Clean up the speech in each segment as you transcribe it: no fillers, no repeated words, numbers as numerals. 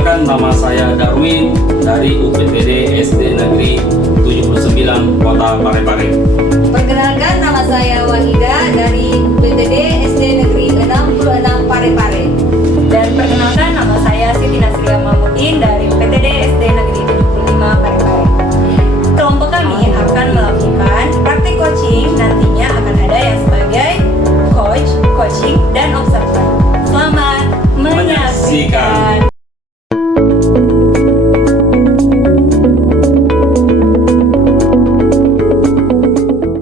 Perkenalkan, nama saya Darwin dari UPTD SD Negeri 79 Kota Parepare. Perkenalkan, nama saya Wahida dari UPTD SD Negeri 66 Parepare. Dan perkenalkan, nama saya Siti Nasria Mahmudin dari UPTD SD Negeri 75 Parepare. Kelompok kami akan melakukan praktik coaching, nantinya akan ada yang sebagai coach, coaching, dan observer. Selamat menyaksikan.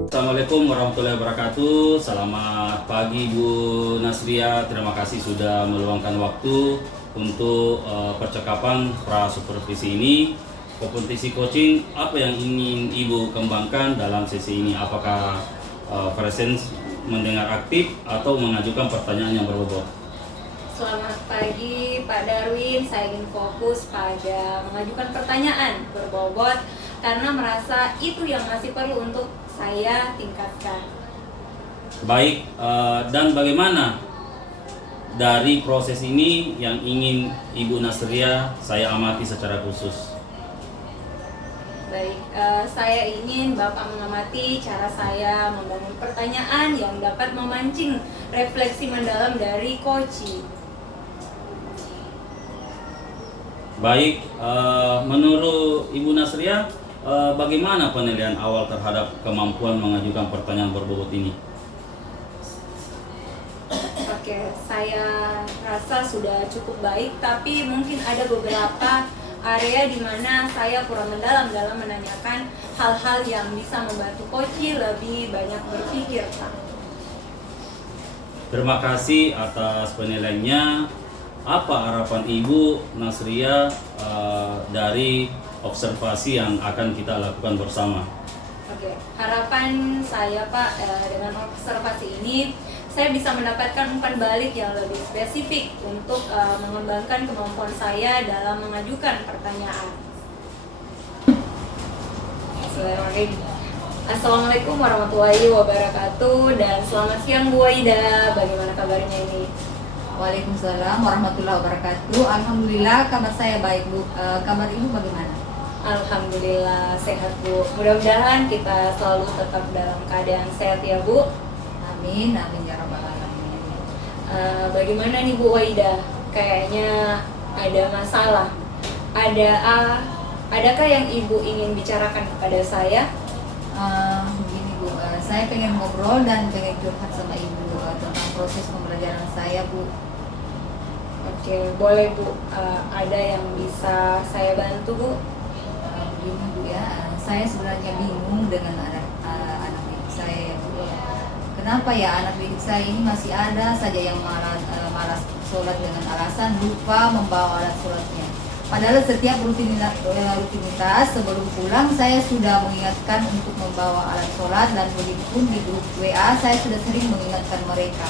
Assalamualaikum warahmatullahi wabarakatuh. Selamat pagi Bu Nasria. Terima kasih sudah meluangkan waktu untuk percakapan pra supervisi ini. Kompetisi coaching, apa yang ingin Ibu kembangkan dalam sesi ini? Apakah presence mendengar aktif atau mengajukan pertanyaan yang berbobot? Selamat pagi Pak Darwin, saya ingin fokus pada mengajukan pertanyaan berbobot karena merasa itu yang masih perlu untuk saya tingkatkan. Baik, dan bagaimana dari proses ini yang ingin Ibu Nasria saya amati secara khusus? Baik, saya ingin Bapak mengamati cara saya membangun pertanyaan yang dapat memancing refleksi mendalam dari coaching. Baik, menurut Ibu Nasria, bagaimana penilaian awal terhadap kemampuan mengajukan pertanyaan berbobot ini? Oke, saya rasa sudah cukup baik, tapi mungkin ada beberapa area di mana saya kurang mendalam dalam menanyakan hal-hal yang bisa membantu coach lebih banyak berpikir, Pak. Terima kasih atas penilaiannya. Apa harapan Ibu Nasria dari observasi yang akan kita lakukan bersama? Oke, harapan saya Pak, dengan observasi ini saya bisa mendapatkan umpan balik yang lebih spesifik untuk mengembangkan kemampuan saya dalam mengajukan pertanyaan. Assalamualaikum warahmatullahi wabarakatuh dan selamat siang Bu Aida. Bagaimana kabarnya ini? Waalaikumsalam warahmatullahi wabarakatuh. Alhamdulillah, kabar saya baik, Bu. Kabar Ibu bagaimana? Alhamdulillah sehat Bu. Mudah-mudahan kita selalu tetap dalam keadaan sehat ya Bu. Amin, amin ya rabbal alamin. Bagaimana nih Bu Waida? Kayaknya ada masalah. Adakah yang Ibu ingin bicarakan kepada saya? Begini Bu, saya pengen ngobrol dan pengen curhat sama Ibu tentang proses pembelajaran saya, Bu. Oke, boleh Bu. Ada yang bisa saya bantu Bu? Begini Bu ya, saya sebenarnya bingung dengan anak didik saya ya Bu. Kenapa ya anak didik saya ini masih ada saja yang malas sholat dengan alasan lupa membawa alat sholatnya. Padahal setiap rutinitas sebelum pulang saya sudah mengingatkan untuk membawa alat sholat dan begitupun di grup WA saya sudah sering mengingatkan mereka.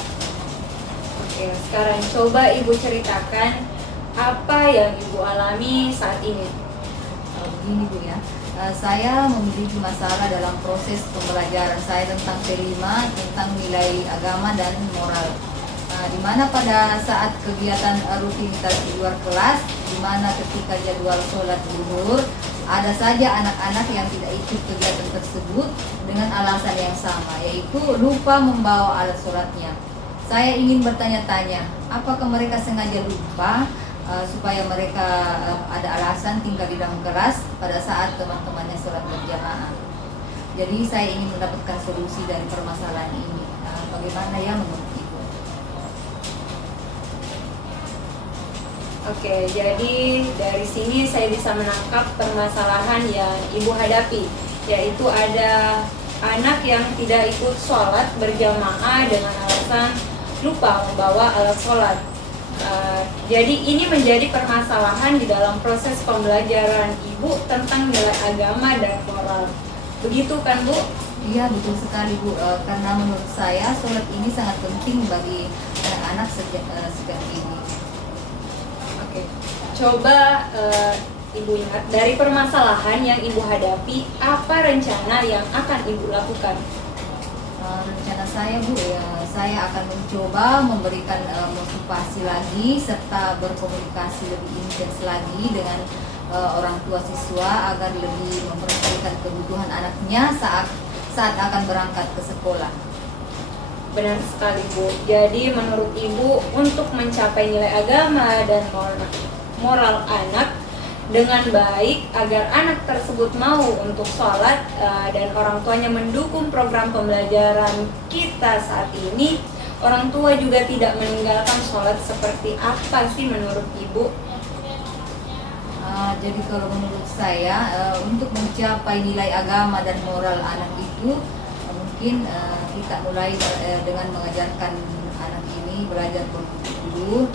Oke, sekarang coba Ibu ceritakan apa yang Ibu alami saat ini. Begini Bu ya, saya memiliki masalah dalam proses pembelajaran saya tentang kelima, tentang nilai agama dan moral. Di mana pada saat kegiatan rutinitas di luar kelas, di mana ketika jadwal sholat zuhur, ada saja anak-anak yang tidak ikut kegiatan tersebut dengan alasan yang sama, yaitu lupa membawa alat sholatnya. Saya ingin bertanya-tanya, apakah mereka sengaja lupa supaya mereka ada alasan tinggal di dalam kelas pada saat teman-temannya sholat berjamaah. Jadi saya ingin mendapatkan solusi dari permasalahan ini. Bagaimana ya menurut Ibu? Oke, jadi dari sini saya bisa menangkap permasalahan yang Ibu hadapi, yaitu ada anak yang tidak ikut sholat berjamaah dengan alasan lupa membawa alat sholat. Jadi ini menjadi permasalahan di dalam proses pembelajaran Ibu tentang nilai agama dan moral. Begitu kan Bu? Iya betul sekali Bu, karena menurut saya sholat ini sangat penting bagi anak-anak sejak ini. Oke, coba Ibu ingat dari permasalahan yang Ibu hadapi, apa rencana yang akan Ibu lakukan? Rencana saya Bu ya, saya akan mencoba memberikan motivasi lagi serta berkomunikasi lebih intens lagi dengan orang tua siswa agar lebih memperhatikan kebutuhan anaknya saat akan berangkat ke sekolah. Benar sekali Bu. Jadi menurut Ibu untuk mencapai nilai agama dan moral anak dengan baik agar anak tersebut mau untuk sholat dan orang tuanya mendukung program pembelajaran kita saat ini, orang tua juga tidak meninggalkan sholat, seperti apa sih menurut Ibu? Jadi kalau menurut saya untuk mencapai nilai agama dan moral anak itu mungkin kita mulai dengan mengajarkan anak ini belajar dulu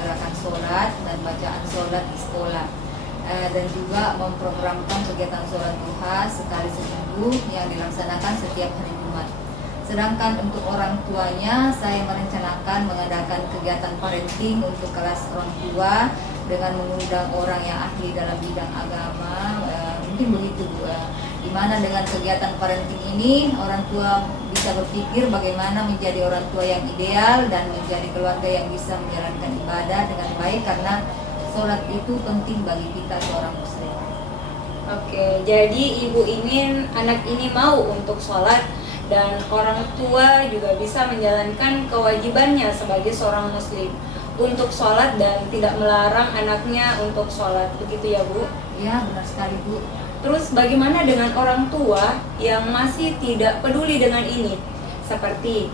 gerakan sholat dan bacaan sholat di sekolah. Dan juga memprogramkan kegiatan sholat duha sekali seminggu yang dilaksanakan setiap hari Jumat. Sedangkan untuk orang tuanya, saya merencanakan mengadakan kegiatan parenting untuk kelas orang tua dengan mengundang orang yang ahli dalam bidang agama, mungkin begitu Bu. Di mana dengan kegiatan parenting ini orang tua bisa berpikir bagaimana menjadi orang tua yang ideal dan menjadi keluarga yang bisa menjalankan ibadah dengan baik, karena sholat itu penting bagi kita seorang muslim. Oke, jadi Ibu ingin anak ini mau untuk sholat dan orang tua juga bisa menjalankan kewajibannya sebagai seorang muslim untuk sholat dan tidak melarang anaknya untuk sholat, begitu ya Bu? Ya, benar sekali Bu. Terus bagaimana dengan orang tua yang masih tidak peduli dengan ini? Seperti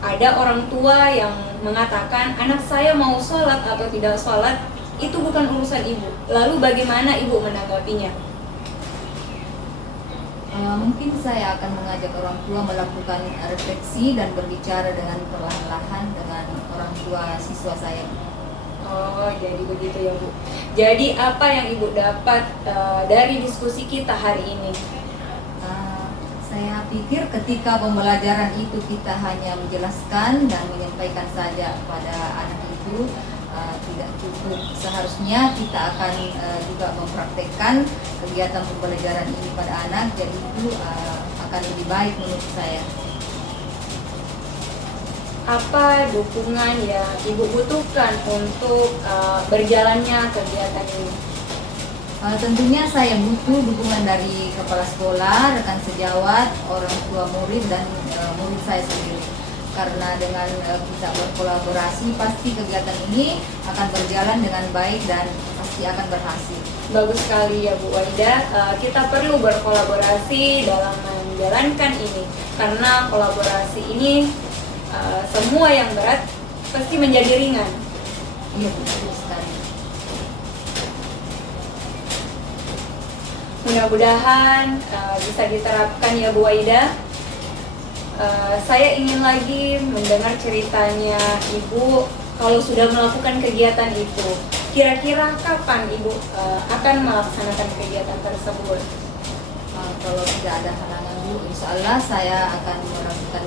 ada orang tua yang mengatakan anak saya mau sholat atau tidak sholat itu bukan urusan ibu. Lalu bagaimana ibu menanggapinya? Mungkin saya akan mengajak orang tua melakukan refleksi dan berbicara dengan perlahan-lahan dengan orang tua siswa saya. Oh, jadi begitu ya Bu. Jadi apa yang ibu dapat dari diskusi kita hari ini? Saya pikir ketika pembelajaran itu kita hanya menjelaskan dan menyampaikan saja pada anak itu tidak cukup. Seharusnya kita akan juga mempraktekkan kegiatan pembelajaran ini pada anak, jadi itu akan lebih baik menurut saya. Apa dukungan yang ibu butuhkan untuk berjalannya kegiatan ini? Tentunya saya butuh dukungan dari kepala sekolah, rekan sejawat, orang tua murid, dan murid saya sendiri. Karena dengan kita berkolaborasi, pasti kegiatan ini akan berjalan dengan baik dan pasti akan berhasil. Bagus sekali ya Bu Waida, kita perlu berkolaborasi dalam menjalankan ini. Karena kolaborasi ini, semua yang berat pasti menjadi ringan. Iya, betul sekali. Mudah-mudahan bisa diterapkan ya Bu Waida. Saya ingin lagi mendengar ceritanya Ibu kalau sudah melakukan kegiatan itu. Kira-kira kapan Ibu akan melaksanakan kegiatan tersebut? Kalau tidak ada halangan Bu, insya Allah saya akan melakukan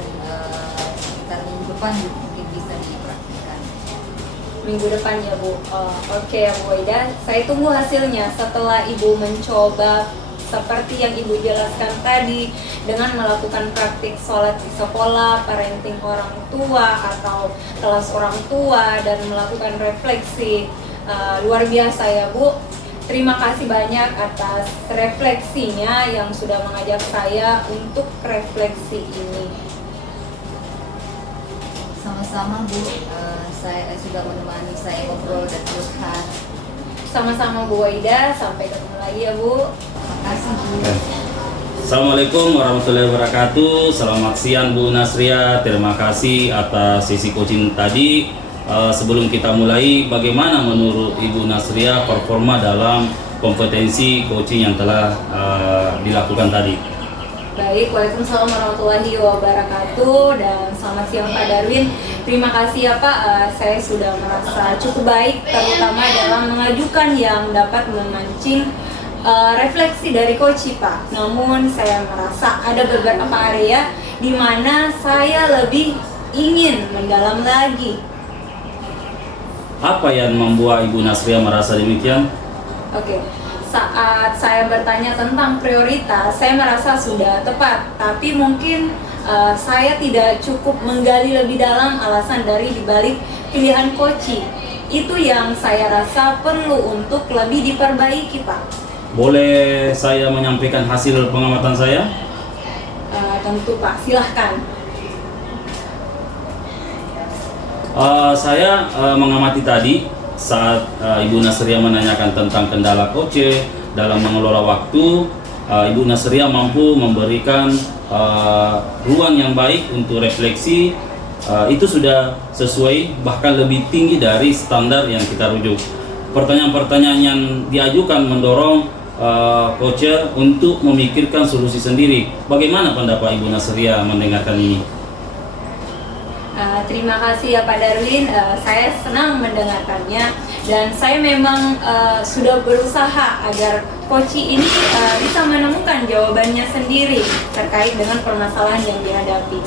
sekitar minggu depan, mungkin bisa dipraktikkan. Minggu depan ya Bu. Oke ya Bu Waida, saya tunggu hasilnya setelah Ibu mencoba seperti yang Ibu jelaskan tadi, dengan melakukan praktik sholat di sekolah, parenting orang tua atau kelas orang tua, dan melakukan refleksi. Luar biasa ya Bu. Terima kasih banyak atas refleksinya yang sudah mengajak saya untuk refleksi ini. Sama-sama Bu, saya sudah menemani saya ngobrol dan curhat. Sama-sama Bu Waida, sampai ketemu lagi ya Bu. Terima kasih Bu. Assalamualaikum warahmatullahi wabarakatuh. Selamat siang Bu Nasria. Terima kasih atas sesi coaching tadi. Sebelum kita mulai, bagaimana menurut Ibu Nasria performa dalam kompetensi coaching yang telah dilakukan tadi? Baik, Waalaikumsalam warahmatullahi wabarakatuh, dan selamat siang Pak Darwin. Terima kasih ya Pak, saya sudah merasa cukup baik, terutama dalam mengajukan yang dapat memancing refleksi dari coach Pak. Namun saya merasa ada beberapa area di mana saya lebih ingin mendalam lagi. Apa yang membuat Ibu Nasria merasa demikian? Oke. Saat saya bertanya tentang prioritas, saya merasa sudah tepat, tapi mungkin saya tidak cukup menggali lebih dalam alasan dari dibalik pilihan coaching. Itu yang saya rasa perlu untuk lebih diperbaiki, Pak. Boleh saya menyampaikan hasil pengamatan saya? Tentu, Pak, silahkan. Saya mengamati tadi saat Ibu Nasria menanyakan tentang kendala coach dalam mengelola waktu. Ibu Nasria mampu memberikan ruang yang baik untuk refleksi. Itu sudah sesuai, bahkan lebih tinggi dari standar yang kita rujuk. Pertanyaan-pertanyaan yang diajukan mendorong coach untuk memikirkan solusi sendiri. Bagaimana pendapat Ibu Nasria mendengarkan ini? Terima kasih ya Pak Darwin, saya senang mendengarkannya dan saya memang sudah berusaha agar coach ini bisa menemukan jawabannya sendiri terkait dengan permasalahan yang dihadapi.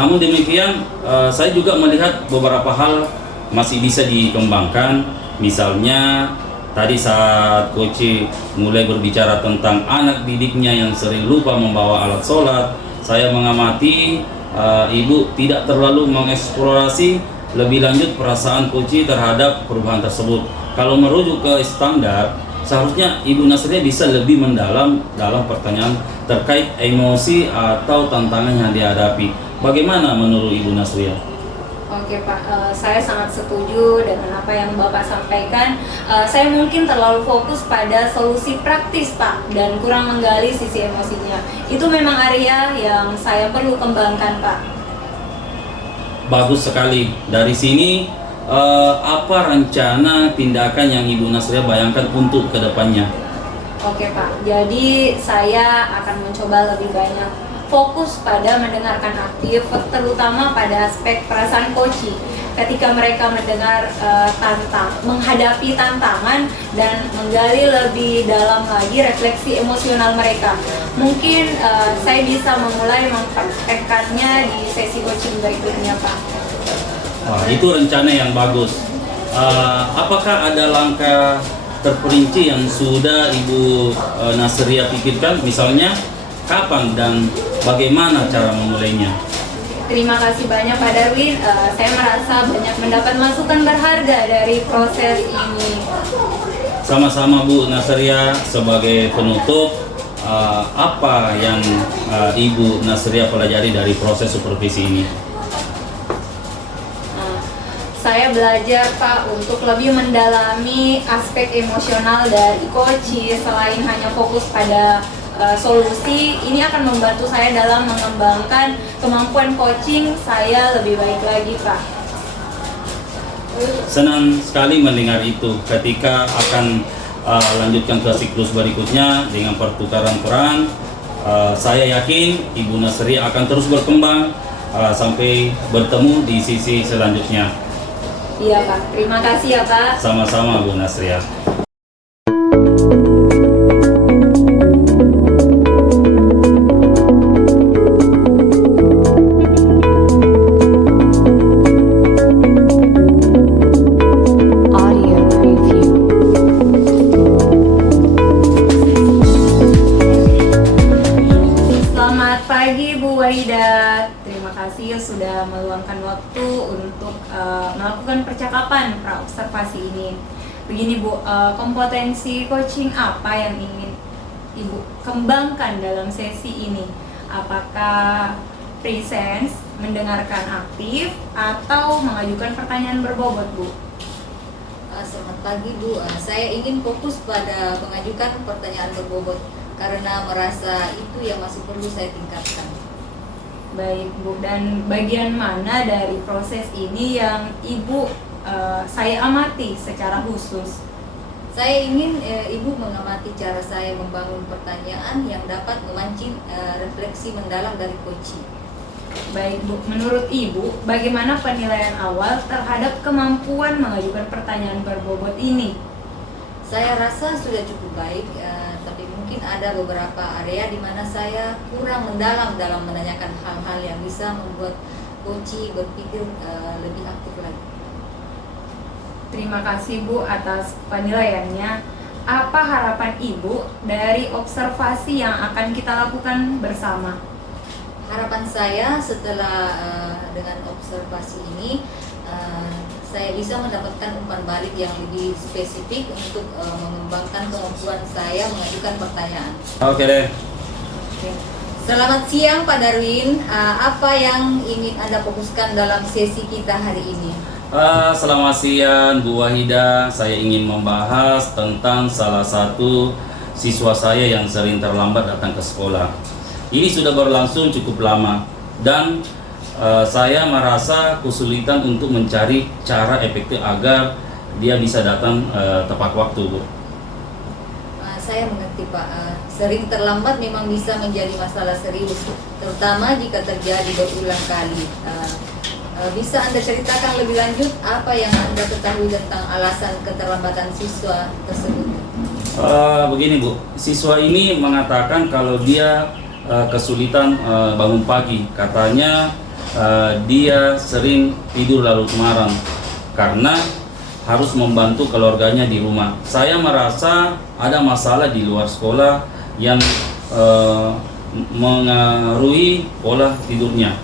Namun demikian, saya juga melihat beberapa hal masih bisa dikembangkan. Misalnya tadi saat coach mulai berbicara tentang anak didiknya yang sering lupa membawa alat sholat, saya mengamati Ibu tidak terlalu mengeksplorasi lebih lanjut perasaan coach terhadap perubahan tersebut. Kalau merujuk ke standar, seharusnya Ibu Nasria bisa lebih mendalam dalam pertanyaan terkait emosi atau tantangan yang dihadapi. Bagaimana menurut Ibu Nasria? Oke Pak, saya sangat setuju dengan apa yang Bapak sampaikan. Saya mungkin terlalu fokus pada solusi praktis Pak dan kurang menggali sisi emosinya. Itu memang area yang saya perlu kembangkan Pak. Bagus sekali. Dari sini apa rencana tindakan yang Ibu Nasria bayangkan untuk kedepannya? Oke Pak, jadi saya akan mencoba lebih banyak fokus pada mendengarkan aktif, terutama pada aspek perasaan coach ketika mereka mendengar menghadapi tantangan dan menggali lebih dalam lagi refleksi emosional mereka. Mungkin saya bisa memulai mempraktekkannya di sesi coaching berikutnya Pak. Itu rencana yang bagus. Apakah ada langkah terperinci yang sudah Ibu Nasria pikirkan, misalnya kapan dan bagaimana cara memulainya? Terima kasih banyak Pak Darwin, saya merasa banyak mendapat masukan berharga dari proses ini. Sama-sama Bu Nasria. Sebagai penutup, apa yang Ibu Nasria pelajari dari proses supervisi ini? Saya belajar Pak untuk lebih mendalami aspek emosional dari coach. Selain hanya fokus pada solusi, ini akan membantu saya dalam mengembangkan kemampuan coaching saya lebih baik lagi Pak. Senang sekali mendengar itu. Ketika akan lanjutkan ke siklus berikutnya dengan pertukaran peran, saya yakin Ibu Nasria akan terus berkembang sampai bertemu di sisi selanjutnya. Iya Pak, terima kasih ya Pak. Sama-sama Bu Nasria. Sudah meluangkan waktu untuk melakukan percakapan pra-observasi ini. Begini Bu, kompetensi coaching apa yang ingin Ibu kembangkan dalam sesi ini? Apakah presence, mendengarkan aktif, atau mengajukan pertanyaan berbobot Bu? Selamat pagi Bu, saya ingin fokus pada mengajukan pertanyaan berbobot karena merasa itu yang masih perlu saya tingkatkan. Baik Bu, dan bagian mana dari proses ini yang Ibu saya amati secara khusus? Saya ingin Ibu mengamati cara saya membangun pertanyaan yang dapat memancing refleksi mendalam dari coach. Baik Bu, menurut Ibu bagaimana penilaian awal terhadap kemampuan mengajukan pertanyaan berbobot ini? Saya rasa sudah cukup baik, tapi mungkin ada beberapa area di mana saya kurang mendalam dalam menanyakan hal-hal yang bisa membuat coach berpikir lebih aktif lagi. Terima kasih Bu atas penilaiannya. Apa harapan Ibu dari observasi yang akan kita lakukan bersama? harapan saya setelah dengan observasi ini saya bisa mendapatkan umpan balik yang lebih spesifik untuk mengembangkan kemampuan saya mengajukan pertanyaan. Oke deh. Oke. Selamat siang Pak Darwin, apa yang ingin Anda fokuskan dalam sesi kita hari ini? Selamat siang Bu Wahida, saya ingin membahas tentang salah satu siswa saya yang sering terlambat datang ke sekolah. Ini sudah berlangsung cukup lama dan saya merasa kesulitan untuk mencari cara efektif agar dia bisa datang tepat waktu, Bu. Saya mengerti Pak, sering terlambat memang bisa menjadi masalah serius, terutama jika terjadi berulang kali. Bisa Anda ceritakan lebih lanjut apa yang Anda ketahui tentang alasan keterlambatan siswa tersebut? Begini Bu, siswa ini mengatakan kalau dia kesulitan bangun pagi. Katanya dia sering tidur larut malam karena harus membantu keluarganya di rumah. Saya merasa ada masalah di luar sekolah yang mengaruhi pola tidurnya.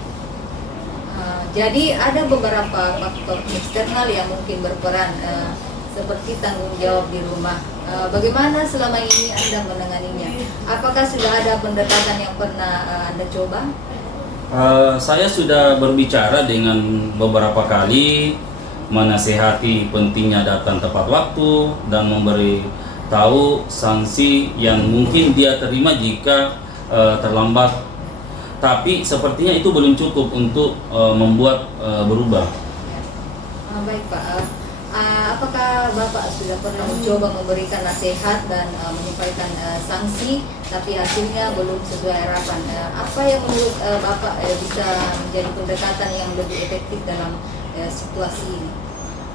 Jadi ada beberapa faktor eksternal yang mungkin berperan seperti tanggung jawab di rumah. Bagaimana selama ini Anda menanganinya? Apakah sudah ada pendekatan yang pernah Anda coba? Saya sudah berbicara dengan beberapa kali, menasehati pentingnya datang tepat waktu dan memberi tahu sanksi yang mungkin dia terima jika terlambat. Tapi sepertinya itu belum cukup untuk membuat berubah. Baik Pak, apakah Bapak sudah pernah mencoba memberikan nasihat dan menyampaikan sanksi, tapi hasilnya belum sesuai harapan? Apa yang menurut Bapak bisa menjadi pendekatan yang lebih efektif dalam situasi ini?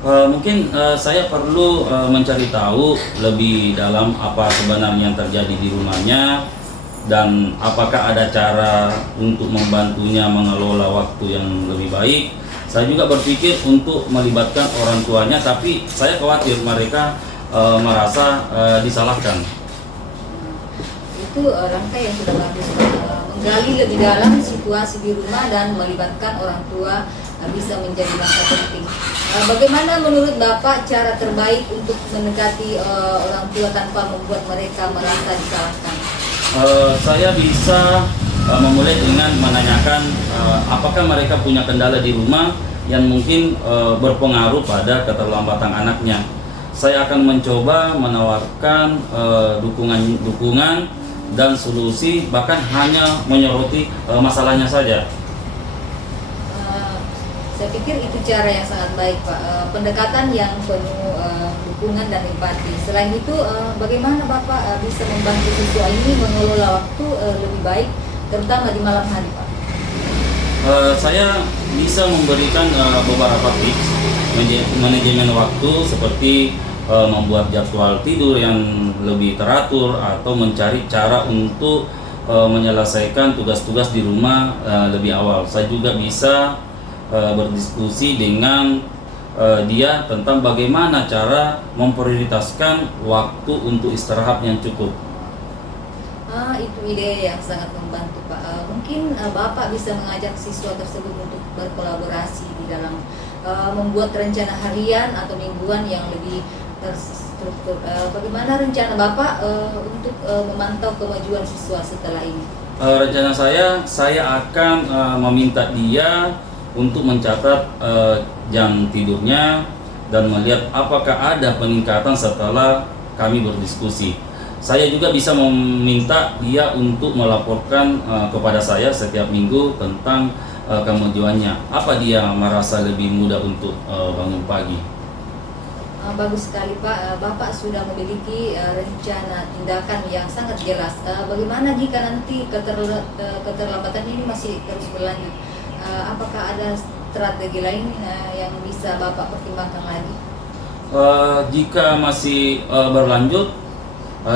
Mungkin saya perlu mencari tahu lebih dalam apa sebenarnya yang terjadi di rumahnya dan apakah ada cara untuk membantunya mengelola waktu yang lebih baik. Saya juga berpikir untuk melibatkan orang tuanya, tapi saya khawatir mereka merasa disalahkan. Itu langkah yang sudah bagus, menggali lebih dalam situasi di rumah dan melibatkan orang tua bisa menjadi langkah penting. Bagaimana menurut Bapak cara terbaik untuk mendekati orang tua tanpa membuat mereka merasa disalahkan? Saya bisa memulai dengan menanyakan apakah mereka punya kendala di rumah yang mungkin berpengaruh pada keterlambatan anaknya. Saya akan mencoba menawarkan dukungan dan solusi, bahkan hanya menyoroti masalahnya saja. Saya pikir itu cara yang sangat baik Pak, pendekatan yang penuh dukungan dan empati. Selain itu, bagaimana Bapak bisa membantu siswa ini mengelola waktu lebih baik, terutama di malam hari Pak? Saya bisa memberikan beberapa tips manajemen waktu seperti membuat jadwal tidur yang lebih teratur atau mencari cara untuk menyelesaikan tugas-tugas di rumah lebih awal. Saya juga bisa berdiskusi dengan dia tentang bagaimana cara memprioritaskan waktu untuk istirahat yang cukup. Itu ide yang sangat membantu Pak. Mungkin Bapak bisa mengajak siswa tersebut untuk berkolaborasi di dalam membuat rencana harian atau mingguan yang lebih terstruktur. Bagaimana rencana Bapak untuk memantau kemajuan siswa setelah ini? Rencana saya akan meminta dia untuk mencatat jam tidurnya dan melihat apakah ada peningkatan setelah kami berdiskusi. Saya juga bisa meminta dia untuk melaporkan kepada saya setiap minggu tentang kemajuannya. Apa dia merasa lebih mudah untuk bangun pagi. Bagus sekali Pak, Bapak sudah memiliki rencana tindakan yang sangat jelas. Bagaimana jika nanti keterlambatan ini masih terus berlanjut? Apakah ada strategi lain yang bisa Bapak pertimbangkan lagi? Jika masih berlanjut,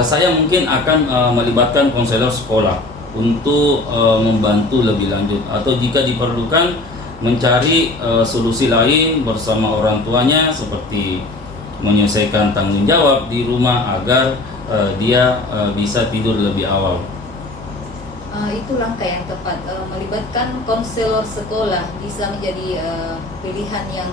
saya mungkin akan melibatkan konselor sekolah untuk membantu lebih lanjut, atau jika diperlukan mencari solusi lain bersama orang tuanya seperti menyelesaikan tanggung jawab di rumah agar dia bisa tidur lebih awal. Itu langkah yang tepat. Melibatkan konselor sekolah bisa menjadi pilihan yang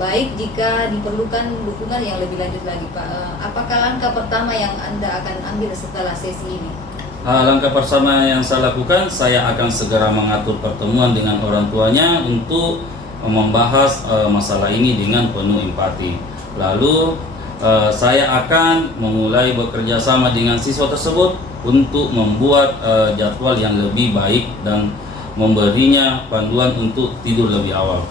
baik jika diperlukan dukungan yang lebih lanjut lagi, Pak. Apakah langkah pertama yang Anda akan ambil setelah sesi ini? Langkah pertama yang saya lakukan, saya akan segera mengatur pertemuan dengan orang tuanya untuk membahas masalah ini dengan penuh empati. Lalu saya akan memulai bekerja sama dengan siswa tersebut untuk membuat jadwal yang lebih baik dan memberinya panduan untuk tidur lebih awal.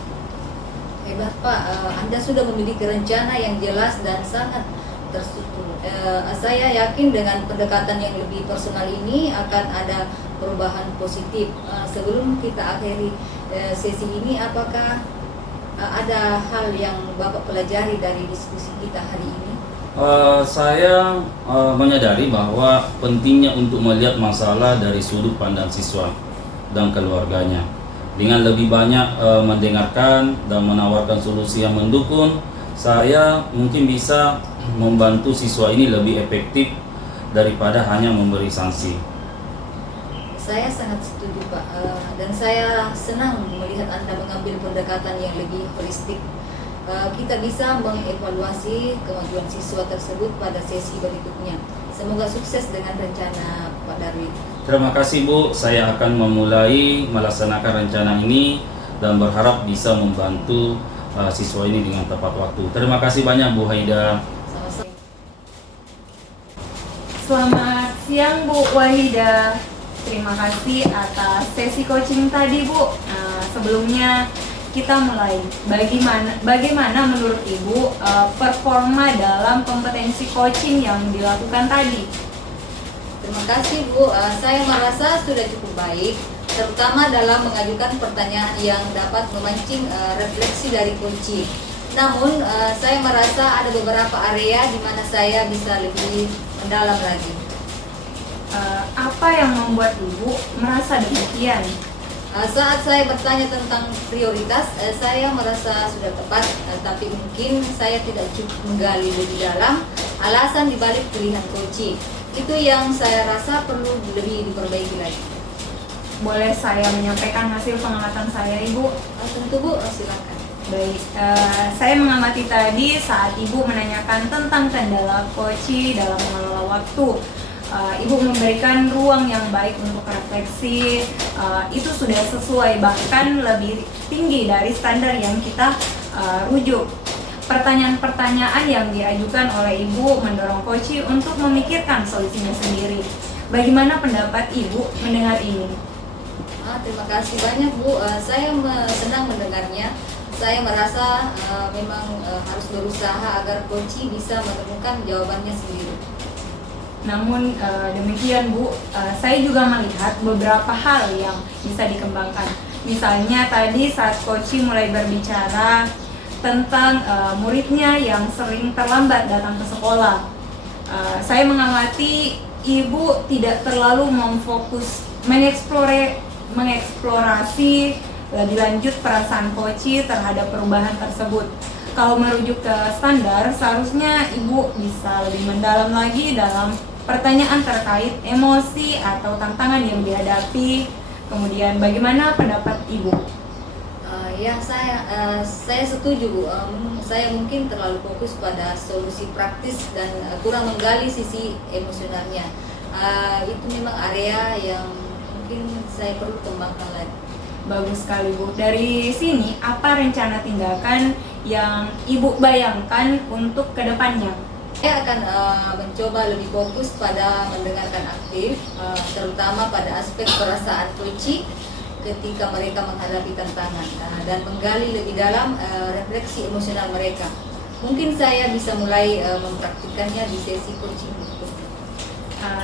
Hebat, Pak. Anda sudah memiliki rencana yang jelas dan sangat terstruktur. Saya yakin dengan pendekatan yang lebih personal ini akan ada perubahan positif. Sebelum kita akhiri sesi ini, apakah ada hal yang Bapak pelajari dari diskusi kita hari ini? Saya menyadari bahwa pentingnya untuk melihat masalah dari sudut pandang siswa dan keluarganya. Dengan lebih banyak mendengarkan dan menawarkan solusi yang mendukung, saya mungkin bisa membantu siswa ini lebih efektif daripada hanya memberi sanksi. Saya sangat setuju, Pak. Dan saya senang melihat Anda mengambil pendekatan yang lebih holistik. Kita bisa mengevaluasi kemajuan siswa tersebut pada sesi berikutnya. Semoga sukses dengan rencana Pak Darwi. Terima kasih, Bu. Saya akan memulai melaksanakan rencana ini dan berharap bisa membantu siswa ini dengan tepat waktu. Terima kasih banyak, Bu Haida. Sama-sama. Selamat siang Bu Wahida. Terima kasih atas sesi coaching tadi Bu. Sebelumnya kita mulai. Bagaimana menurut Ibu performa dalam kompetensi coaching yang dilakukan tadi? Terima kasih, Bu. Saya merasa sudah cukup baik, terutama dalam mengajukan pertanyaan yang dapat memancing refleksi dari kunci. Namun, saya merasa ada beberapa area di mana saya bisa lebih mendalam lagi. Apa yang membuat Ibu merasa demikian? Saat saya bertanya tentang prioritas, saya merasa sudah tepat, tapi mungkin saya tidak cukup menggali lebih dalam alasan dibalik pilihan kunci. Itu yang saya rasa perlu lebih diperbaiki lagi. Boleh saya menyampaikan hasil pengamatan saya, Ibu? Tentu, Bu, silakan. Baik, saya mengamati tadi saat Ibu menanyakan tentang kendala coach dalam mengelola waktu. Ibu memberikan ruang yang baik untuk refleksi, itu sudah sesuai, bahkan lebih tinggi dari standar yang kita rujuk. Pertanyaan-pertanyaan yang diajukan oleh Ibu mendorong coach untuk memikirkan solusinya sendiri. Bagaimana pendapat Ibu mendengar ini? Terima kasih banyak, Bu. Saya senang mendengarnya. Saya merasa memang harus berusaha agar coach bisa menemukan jawabannya sendiri. Namun demikian Bu, saya juga melihat beberapa hal yang bisa dikembangkan. Misalnya tadi saat coach mulai berbicara tentang muridnya yang sering terlambat datang ke sekolah. Saya mengamati Ibu tidak terlalu memfokus mengeksplorasi lebih lanjut perasaan coach terhadap perubahan tersebut. Kalau merujuk ke standar, seharusnya Ibu bisa lebih mendalam lagi dalam pertanyaan terkait emosi atau tantangan yang dihadapi. Kemudian bagaimana pendapat Ibu? Ya, saya setuju, Bu. Saya mungkin terlalu fokus pada solusi praktis dan kurang menggali sisi emosionalnya. Itu memang area yang mungkin saya perlu kembangkan lagi. Bagus sekali Bu. Dari sini apa rencana tindakan yang Ibu bayangkan untuk kedepannya? Saya akan mencoba lebih fokus pada mendengarkan aktif, terutama pada aspek perasaan coach ketika mereka menghadapi tantangan, dan menggali lebih dalam refleksi emosional mereka. Mungkin saya bisa mulai mempraktikkannya di sesi coaching berikutnya.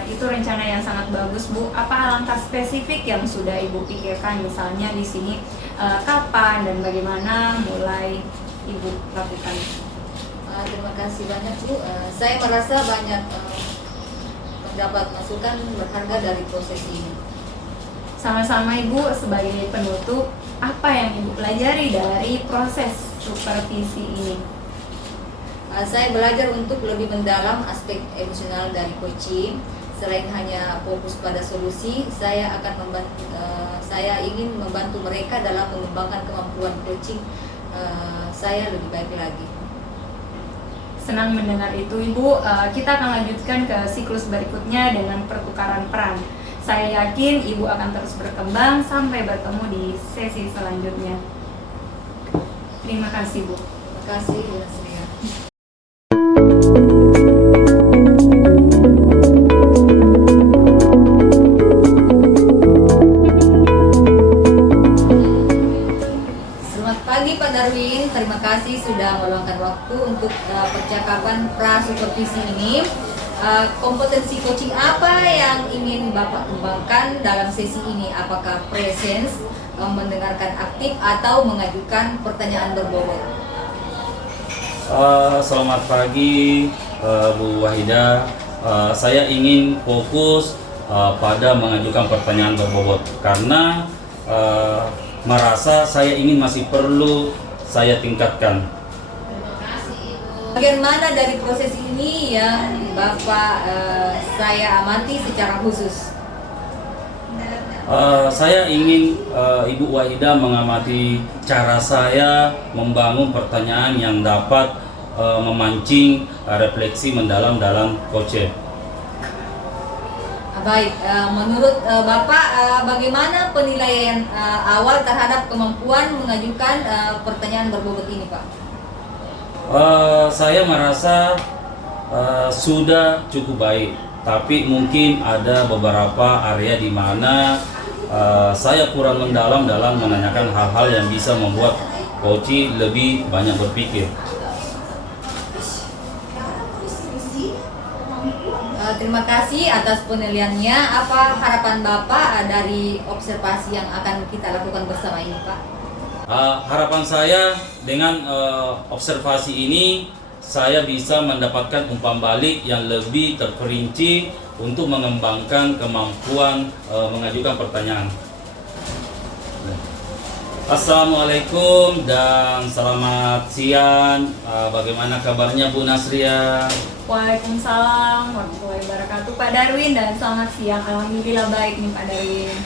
Itu rencana yang sangat bagus Bu. Apa langkah spesifik yang sudah Ibu pikirkan, misalnya di sini kapan dan bagaimana mulai Ibu lakukan? Terima kasih banyak, Bu. Saya merasa banyak mendapat masukan berharga dari proses ini. Sama-sama Ibu, sebagai penutup, apa yang Ibu pelajari dari proses supervisi ini? Saya belajar untuk lebih mendalam aspek emosional dari coaching. Selain hanya fokus pada solusi, saya ingin membantu mereka dalam mengembangkan kemampuan coaching saya lebih baik lagi. Senang mendengar itu Ibu. Kita akan lanjutkan ke siklus berikutnya dengan pertukaran peran. Saya yakin Ibu akan terus berkembang sampai bertemu di sesi selanjutnya. Terima kasih Bu. Terima kasih Bu Nasria. Selamat pagi Pak Darwin, terima kasih sudah meluangkan waktu untuk percakapan pra-supervisi ini. Kompetensi coaching apa yang ingin Bapak kembangkan dalam sesi ini? Apakah presence, mendengarkan aktif, atau mengajukan pertanyaan berbobot? Selamat pagi Bu Wahida. Saya ingin fokus pada mengajukan pertanyaan berbobot karena merasa saya ingin masih perlu saya tingkatkan. Bagian mana dari proses ini yang Bapak saya amati secara khusus? Saya ingin Ibu Wahida mengamati cara saya membangun pertanyaan yang dapat memancing refleksi mendalam dalam coaching. Baik, menurut Bapak bagaimana penilaian awal terhadap kemampuan mengajukan pertanyaan berbobot ini, Pak? Saya merasa sudah cukup baik, tapi mungkin ada beberapa area di mana saya kurang mendalam dalam menanyakan hal-hal yang bisa membuat coach lebih banyak berpikir. Terima kasih atas penilaiannya. Apa harapan Bapak dari observasi yang akan kita lakukan bersama ini, Pak? Harapan saya dengan observasi ini saya bisa mendapatkan umpan balik yang lebih terperinci untuk mengembangkan kemampuan mengajukan pertanyaan. Assalamualaikum dan selamat siang. Bagaimana kabarnya Bu Nasria? Waalaikumsalam warahmatullahi wabarakatuh Pak Darwin, dan selamat siang. Alhamdulillah baik nih Pak Darwin.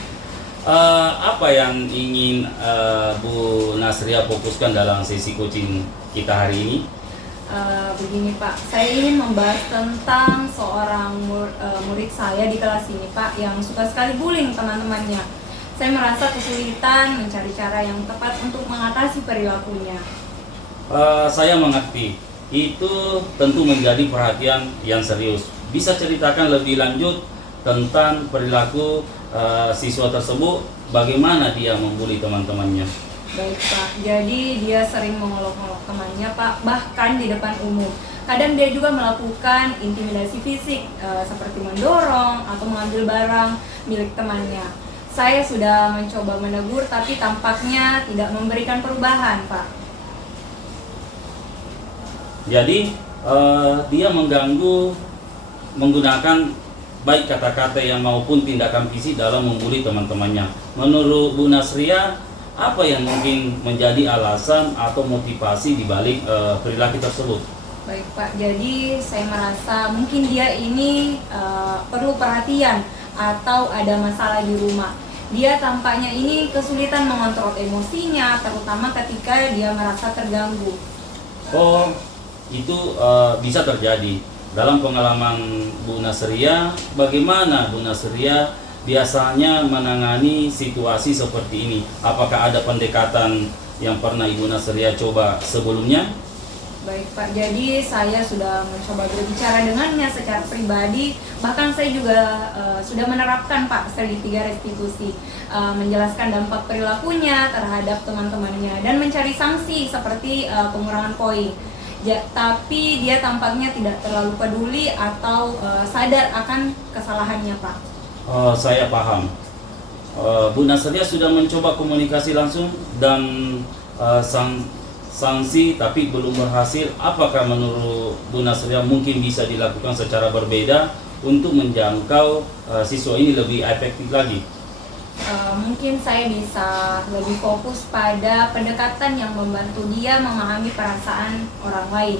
Apa yang ingin Bu Nasria fokuskan dalam sesi coaching kita hari ini? Begini Pak, saya ingin membahas tentang seorang murid saya di kelas ini Pak, yang suka sekali bullying teman-temannya. Saya merasa kesulitan mencari cara yang tepat untuk mengatasi perilakunya. Saya mengerti, itu tentu menjadi perhatian yang serius. Bisa ceritakan lebih lanjut tentang perilaku siswa tersebut, bagaimana dia membuli teman-temannya? Baik Pak, jadi dia sering mengolok-olok temannya Pak, bahkan di depan umum. Kadang dia juga melakukan intimidasi fisik, seperti mendorong atau mengambil barang milik temannya. Saya sudah mencoba menegur, tapi tampaknya tidak memberikan perubahan Pak. Jadi dia mengganggu menggunakan baik kata-kata yang maupun tindakan fisik dalam membuli teman-temannya. Menurut Bu Nasria, apa yang mungkin menjadi alasan atau motivasi di balik perilaku tersebut? Baik Pak, jadi saya merasa mungkin dia ini perlu perhatian atau ada masalah di rumah. Dia tampaknya ini kesulitan mengontrol emosinya, terutama ketika dia merasa terganggu. Oh, itu bisa terjadi. Dalam pengalaman Bu Nasria, bagaimana Bu Nasria biasanya menangani situasi seperti ini? Apakah ada pendekatan yang pernah Ibu Nasria coba sebelumnya? Baik Pak, jadi saya sudah mencoba berbicara dengannya secara pribadi. Bahkan saya juga sudah menerapkan Pak segitiga restitusi, menjelaskan dampak perilakunya terhadap teman-temannya dan mencari sanksi seperti pengurangan poin. Tapi dia tampaknya tidak terlalu peduli atau sadar akan kesalahannya Pak. Saya paham. Bu Nasria sudah mencoba komunikasi langsung dan sanksi tapi belum berhasil. Apakah menurut Bu Nasria mungkin bisa dilakukan secara berbeda untuk menjangkau siswa ini lebih efektif lagi? Mungkin saya bisa lebih fokus pada pendekatan yang membantu dia memahami perasaan orang lain.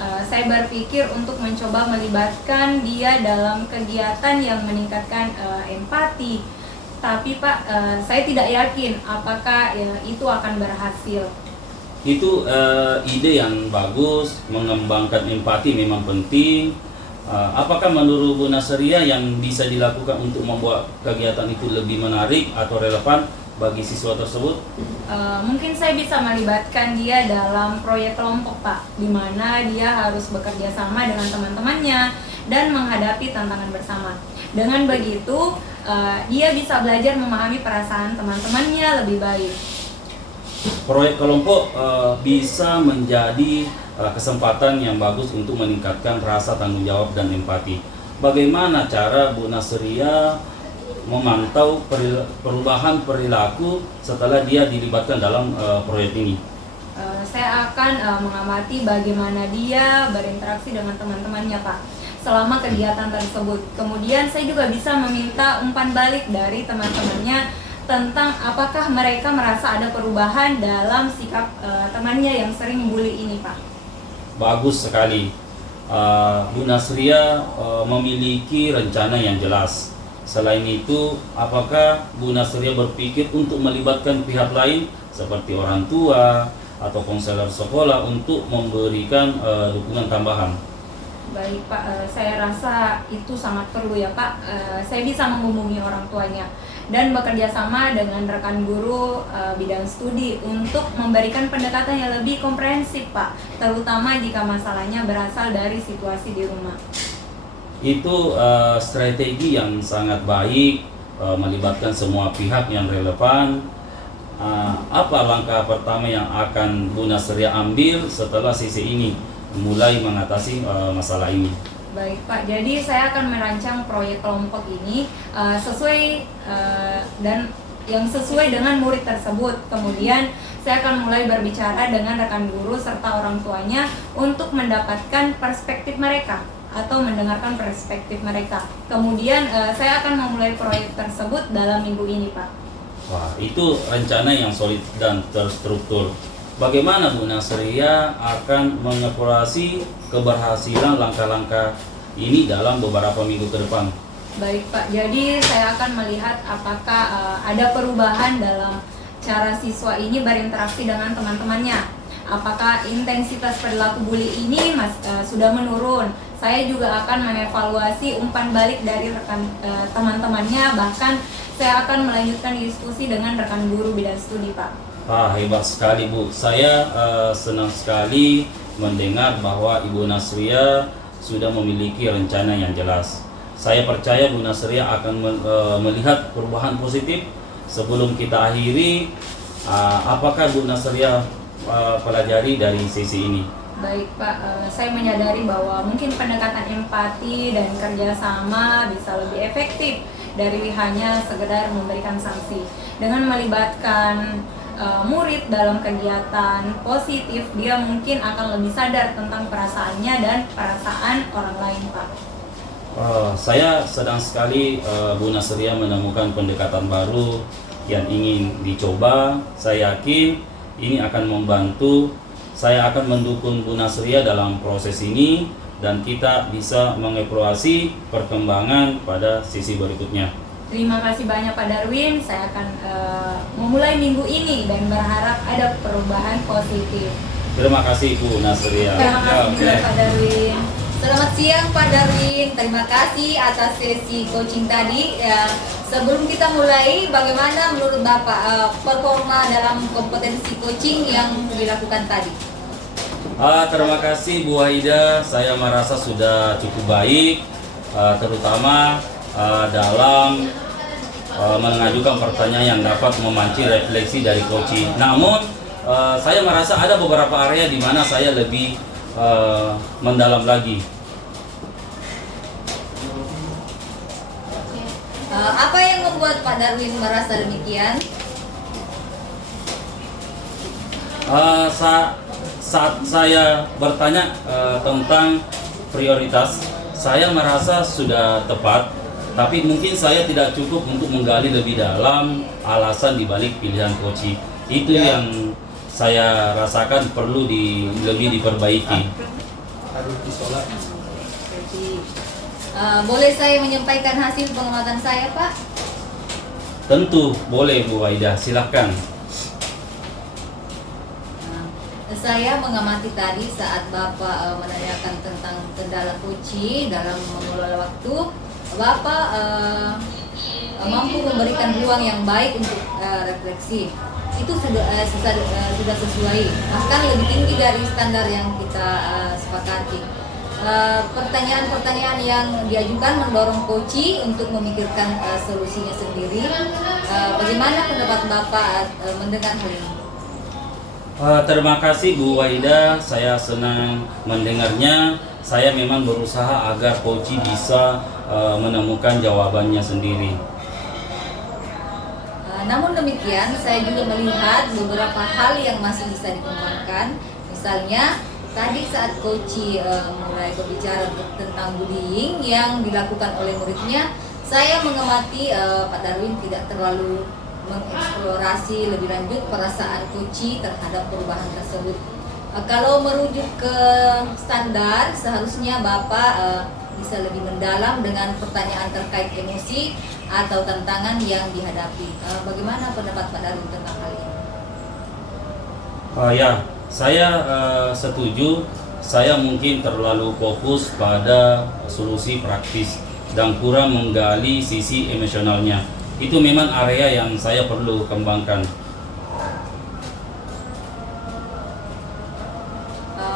saya berpikir untuk mencoba melibatkan dia dalam kegiatan yang meningkatkan empati. Tapi Pak, saya tidak yakin apakah itu akan berhasil. Itu ide yang bagus, mengembangkan empati memang penting. Apakah menurut Bu Nasria yang bisa dilakukan untuk membuat kegiatan itu lebih menarik atau relevan bagi siswa tersebut? Mungkin saya bisa melibatkan dia dalam proyek kelompok Pak, di mana dia harus bekerja sama dengan teman-temannya dan menghadapi tantangan bersama. Dengan begitu, dia bisa belajar memahami perasaan teman-temannya lebih baik. Proyek kelompok bisa menjadi kesempatan yang bagus untuk meningkatkan rasa tanggung jawab dan empati. Bagaimana cara Bu Nasria memantau perubahan perilaku setelah dia dilibatkan dalam proyek ini? Saya akan mengamati bagaimana dia berinteraksi dengan teman-temannya Pak selama kegiatan tersebut. Kemudian saya juga bisa meminta umpan balik dari teman-temannya tentang apakah mereka merasa ada perubahan dalam sikap temannya yang sering membuli ini Pak. Bagus sekali. Bu Nasria memiliki rencana yang jelas. Selain itu, apakah Bu Nasria berpikir untuk melibatkan pihak lain seperti orang tua atau konselor sekolah untuk memberikan dukungan tambahan? Baik Pak, saya rasa itu sangat perlu ya Pak. Saya bisa menghubungi orang tuanya dan bekerja sama dengan rekan guru bidang studi untuk memberikan pendekatan yang lebih komprehensif Pak, terutama jika masalahnya berasal dari situasi di rumah. Itu strategi yang sangat baik, melibatkan semua pihak yang relevan. Apa langkah pertama yang akan Bu Nasria ambil setelah sesi ini mulai mengatasi masalah ini? Baik Pak, jadi saya akan merancang proyek kelompok ini sesuai dan yang sesuai dengan murid tersebut. Kemudian saya akan mulai berbicara dengan rekan guru serta orang tuanya untuk mendapatkan perspektif mereka atau mendengarkan perspektif mereka. Kemudian saya akan memulai proyek tersebut dalam minggu ini Pak. Wah, itu rencana yang solid dan terstruktur. Bagaimana Bu Nasria akan mengevaluasi keberhasilan langkah-langkah ini dalam beberapa minggu ke depan? Baik Pak, jadi saya akan melihat apakah ada perubahan dalam cara siswa ini berinteraksi dengan teman-temannya. Apakah intensitas perilaku bully ini sudah menurun. Saya juga akan mengevaluasi umpan balik dari rekan teman-temannya, bahkan saya akan melanjutkan diskusi dengan rekan guru bidang studi Pak. Hebat sekali Bu. Saya senang sekali mendengar bahwa Ibu Nasria sudah memiliki rencana yang jelas. Saya percaya Bu Nasria akan melihat perubahan positif. Sebelum kita akhiri, apakah Bu Nasria pelajari dari sesi ini? Baik Pak, saya menyadari bahwa mungkin pendekatan empati dan kerjasama bisa lebih efektif dari hanya sekedar memberikan sanksi. Dengan melibatkan murid dalam kegiatan positif, dia mungkin akan lebih sadar tentang perasaannya dan perasaan orang lain Pak. Saya sedang sekali Bu Nasria menemukan pendekatan baru yang ingin dicoba. Saya yakin ini akan membantu. Saya akan mendukung Bu Nasria dalam proses ini dan kita bisa mengevaluasi perkembangan pada sisi berikutnya. Terima kasih banyak Pak Darwin. Saya akan memulai minggu ini dan berharap ada perubahan positif. Terima kasih Bu Nasria. Terima kasih juga Pak Darwin. Selamat siang Pak Darwin, terima kasih atas sesi coaching tadi. Sebelum kita mulai, bagaimana menurut Bapak performa dalam kompetensi coaching yang dilakukan tadi? Terima kasih Bu Haida, saya merasa sudah cukup baik, terutama dalam mengajukan pertanyaan yang dapat memancing refleksi dari coaching. Namun saya merasa ada beberapa area di mana saya lebih mendalam lagi. Apa yang membuat Pak Darwin merasa demikian? Saat saya bertanya tentang prioritas, saya merasa sudah tepat, tapi mungkin saya tidak cukup untuk menggali lebih dalam alasan dibalik pilihan coaching. Itu yang saya rasakan perlu lebih diperbaiki. harus disolat. Jadi, boleh saya menyampaikan hasil pengamatan saya, Pak? Tentu boleh Bu Waidah, silahkan. Saya mengamati tadi saat Bapak menanyakan tentang kendala Koci dalam mengelola waktu, Bapak mampu memberikan ruang yang baik untuk refleksi. Itu sudah sesuai, bahkan lebih tinggi dari standar yang kita sepakati. Pertanyaan-pertanyaan yang diajukan mendorong Koci untuk memikirkan solusinya sendiri. Bagaimana pendapat Bapak mendengar hal ini? Terima kasih Bu Waidah, saya senang mendengarnya. Saya memang berusaha agar Koci bisa menemukan jawabannya sendiri. Namun demikian, saya juga melihat beberapa hal yang masih bisa dikembangkan. Misalnya, tadi saat Koci mulai berbicara tentang bullying yang dilakukan oleh muridnya, saya mengamati Pak Darwin tidak terlalu mengeksplorasi lebih lanjut perasaan Koci terhadap perubahan tersebut. Kalau merujuk ke standar, seharusnya Bapak bisa lebih mendalam dengan pertanyaan terkait emosi atau tantangan yang dihadapi. Bagaimana pendapat Pak Darwin tentang hal ini? Ya, saya setuju. Saya mungkin terlalu fokus pada solusi praktis dan kurang menggali sisi emosionalnya. Itu memang area yang saya perlu kembangkan.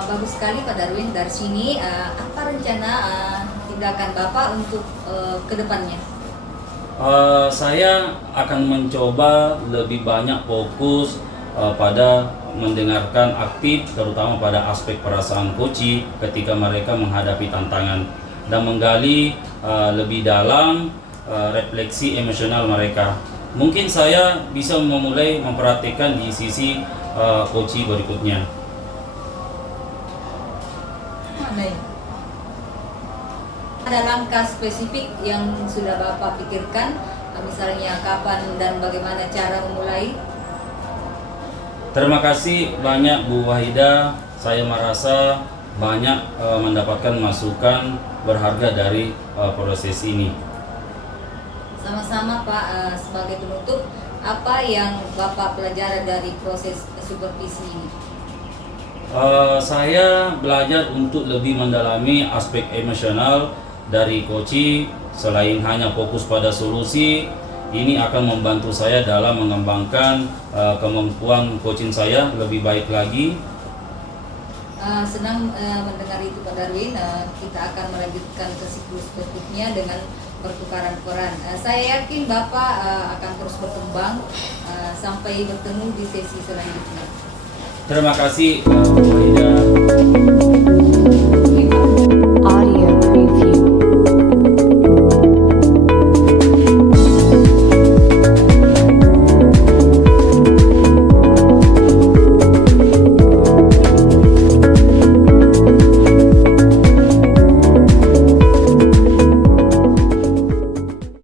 Bagus sekali Pak Darwin. Dari sini apa rencana tindakan Bapak untuk kedepannya? Saya akan mencoba lebih banyak fokus pada mendengarkan aktif, terutama pada aspek perasaan Koci ketika mereka menghadapi tantangan, dan menggali lebih dalam refleksi emosional mereka. Mungkin saya bisa memulai memperhatikan di sisi Koci berikutnya. Ada langkah spesifik yang sudah Bapak pikirkan, misalnya kapan dan bagaimana cara memulai? Terima kasih banyak Bu Wahida. Saya merasa banyak mendapatkan masukan berharga dari proses ini. Sama-sama Pak, sebagai penutup, apa yang Bapak pelajari dari proses supervisi ini? Saya belajar untuk lebih mendalami aspek emosional dari Koci. Selain hanya fokus pada solusi, ini akan membantu saya dalam mengembangkan kemampuan coaching saya lebih baik lagi. Senang mendengar itu Pak Darwin. Kita akan melanjutkan ke siklus berikutnya dengan pertukaran peran. Saya yakin Bapak akan terus berkembang sampai bertemu di sesi selanjutnya. Terima kasih Bu Wahida.